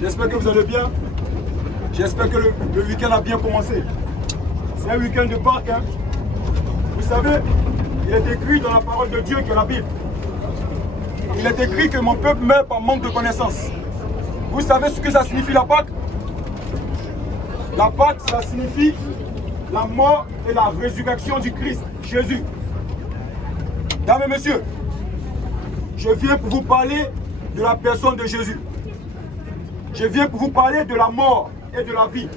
J'espère que vous allez bien. J'espère que le week-end a bien commencé. C'est un week-end de Pâques. Hein. Vous savez, il est écrit dans la parole de Dieu que la Bible. Il est écrit que mon peuple meurt par manque de connaissance. Vous savez ce que ça signifie la Pâque? La Pâque, ça signifie la mort et la résurrection du Christ, Jésus. Mesdames et messieurs, je viens pour vous parler de la personne de Jésus. Je viens pour vous parler de la mort et de la vie.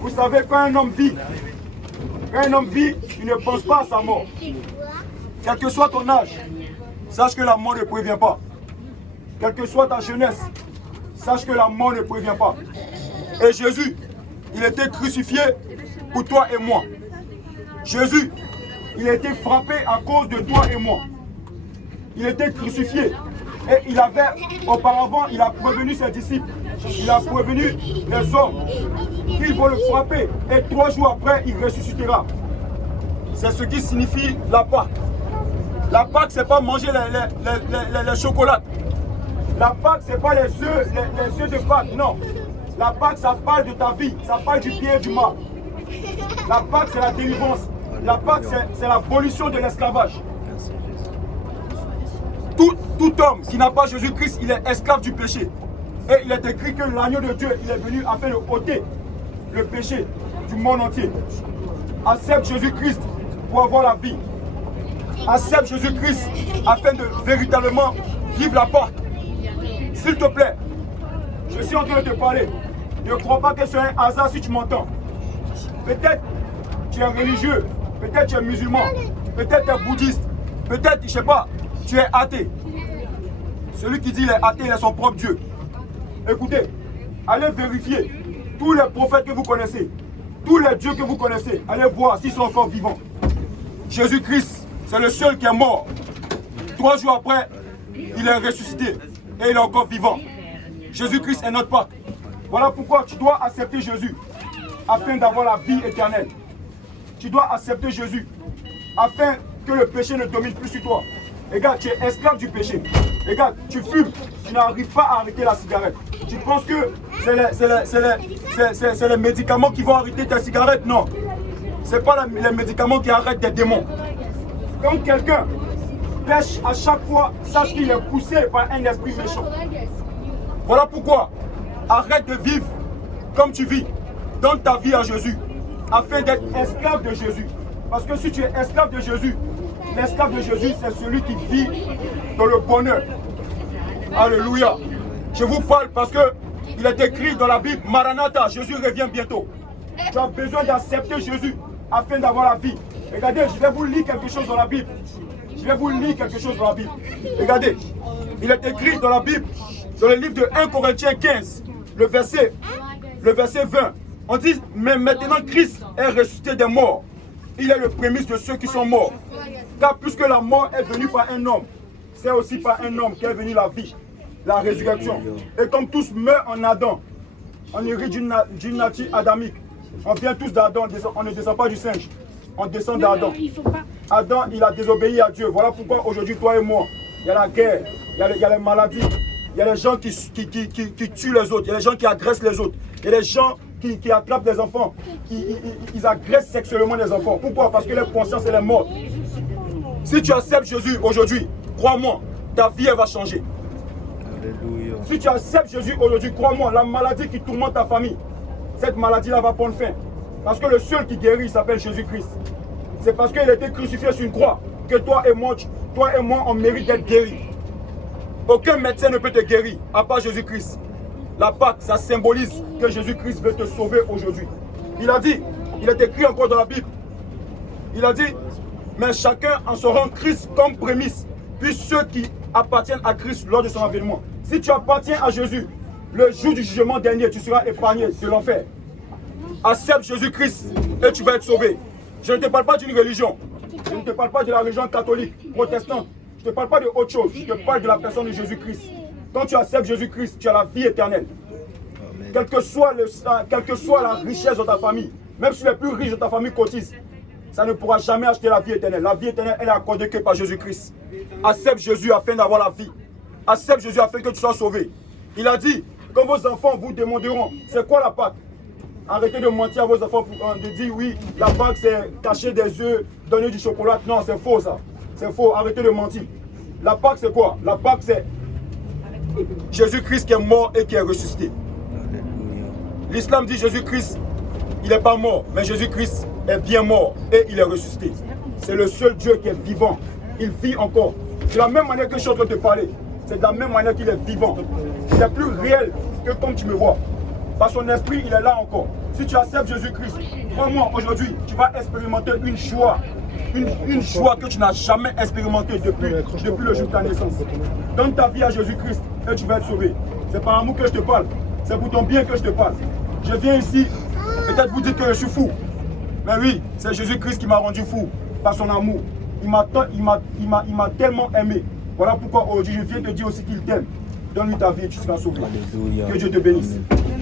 Vous savez, quand un homme vit, il ne pense pas à sa mort. Quel que soit ton âge, sache que la mort ne prévient pas. Quelle que soit ta jeunesse, sache que la mort ne prévient pas. Et Jésus, il était crucifié pour toi et moi. Jésus, il a été frappé à cause de toi et moi. Il était crucifié. Et il avait, auparavant, il a prévenu ses disciples. Il a prévenu les hommes qu'ils vont le frapper. Et 3 jours après, il ressuscitera. C'est ce qui signifie la Pâque. La Pâque, ce n'est pas manger les chocolats. La Pâque, ce n'est pas les œufs de Pâque, non. La Pâque, ça parle de ta vie, ça parle du bien et du mal. La Pâque, c'est la délivrance. La Pâque, c'est l'abolition de l'esclavage. Tout homme qui n'a pas Jésus-Christ, il est esclave du péché. Et il est écrit que l'agneau de Dieu, il est venu afin de ôter le péché du monde entier. Accepte Jésus-Christ pour avoir la vie. Accepte Jésus-Christ afin de véritablement vivre la Pâque. S'il te plaît, je suis en train de te parler. Ne crois pas que c'est un hasard si tu m'entends. Peut-être tu es religieux, peut-être tu es musulman, peut-être tu es bouddhiste, peut-être, je ne sais pas, tu es athée. Celui qui dit qu'il est athée, il est son propre Dieu. Écoutez, allez vérifier tous les prophètes que vous connaissez, tous les dieux que vous connaissez, allez voir s'ils sont encore vivants. Jésus-Christ, c'est le seul qui est mort. 3 jours après, il est ressuscité et il est encore vivant. Jésus-Christ est notre Pâque. Voilà pourquoi tu dois accepter Jésus afin d'avoir la vie éternelle. Tu dois accepter Jésus afin que le péché ne domine plus sur toi. Regarde, tu es esclave du péché. Regarde, tu fumes, tu n'arrives pas à arrêter la cigarette. Tu penses que c'est les médicaments qui vont arrêter ta cigarette? Non. Ce n'est pas les médicaments qui arrêtent tes démons. Quand quelqu'un pêche à chaque fois, sache qu'il est poussé par un esprit méchant. Voilà pourquoi, arrête de vivre comme tu vis. Donne ta vie à Jésus, afin d'être esclave de Jésus. Parce que si tu es esclave de Jésus, l'esclave de Jésus, c'est celui qui vit dans le bonheur. Alléluia. Je vous parle parce que il est écrit dans la Bible, Maranatha, Jésus revient bientôt. Tu as besoin d'accepter Jésus afin d'avoir la vie. Regardez, je vais vous lire quelque chose dans la Bible. Je vais vous lire quelque chose dans la Bible. Regardez, il est écrit dans la Bible, dans le livre de 1 Corinthiens 15, le verset 20. On dit, mais maintenant Christ est ressuscité des morts. Il est le prémisse de ceux qui sont morts. Car puisque la mort est venue par un homme, c'est aussi par un homme qu'est venue la vie, la résurrection. Et comme tous meurent en Adam, on hérite d'une nature adamique. On vient tous d'Adam, on ne descend pas du singe. On descend d'Adam. Adam, il a désobéi à Dieu. Voilà pourquoi aujourd'hui, toi et moi, il y a la guerre, il y a les maladies, il y a les gens qui tuent les autres, il y a les gens qui agressent les autres, il y a les gens qui attrapent les enfants, ils agressent sexuellement les enfants. Pourquoi? Parce que leur conscience, elle est morte. Si tu acceptes Jésus aujourd'hui, crois-moi, ta vie, elle va changer. Alléluia. Si tu acceptes Jésus aujourd'hui, crois-moi, la maladie qui tourmente ta famille, cette maladie-là va prendre fin. Parce que le seul qui guérit, il s'appelle Jésus-Christ. C'est parce qu'il a été crucifié sur une croix que toi et moi, on mérite d'être guéris. Aucun médecin ne peut te guérir, à part Jésus-Christ. La Pâque, ça symbolise que Jésus-Christ veut te sauver aujourd'hui. Il a dit, il est écrit encore dans la Bible, il a dit, mais chacun en saura Christ comme prémisse, puis ceux qui appartiennent à Christ lors de son avènement. Si tu appartiens à Jésus, le jour du jugement dernier, tu seras épargné de l'enfer. Accepte Jésus-Christ et tu vas être sauvé. Je ne te parle pas d'une religion. Je ne te parle pas de la religion catholique, protestante. Je ne te parle pas de autre chose. Je te parle de la personne de Jésus-Christ. Quand tu acceptes Jésus-Christ, tu as la vie éternelle. Quelle que soit la richesse de ta famille, même si les plus riches de ta famille cotisent, ça ne pourra jamais acheter la vie éternelle. La vie éternelle, elle est accordée que par Jésus-Christ. Accepte Jésus afin d'avoir la vie. Accepte Jésus afin que tu sois sauvé. Il a dit, Quand vos enfants vous demanderont, c'est quoi la Pâque? Arrêtez de mentir à vos enfants, de dire oui, la Pâque c'est cacher des œufs, donner du chocolat. Non, c'est faux ça. C'est faux, arrêtez de mentir. La Pâque c'est quoi? La Pâque c'est Jésus-Christ qui est mort et qui est ressuscité. L'islam dit Jésus-Christ, il n'est pas mort, mais Jésus-Christ est bien mort et il est ressuscité. C'est le seul Dieu qui est vivant. Il vit encore. De la même manière que je suis en train de te parler, c'est de la même manière qu'il est vivant. Il est plus réel que comme tu me vois. Par son esprit, il est là encore. Si tu acceptes Jésus-Christ, crois-moi, aujourd'hui, tu vas expérimenter une joie. Une joie que tu n'as jamais expérimentée depuis le jour de ta naissance. Donne ta vie à Jésus-Christ et tu vas être sauvé. C'est par amour que je te parle. C'est pour ton bien que je te parle. Je viens ici, peut-être vous dites que je suis fou. Mais oui, c'est Jésus-Christ qui m'a rendu fou par son amour. Il m'a tellement aimé. Voilà pourquoi aujourd'hui je viens te dire aussi qu'il t'aime. Donne-lui ta vie et tu seras sauvé. Alléluia. Que Dieu te bénisse. Amen.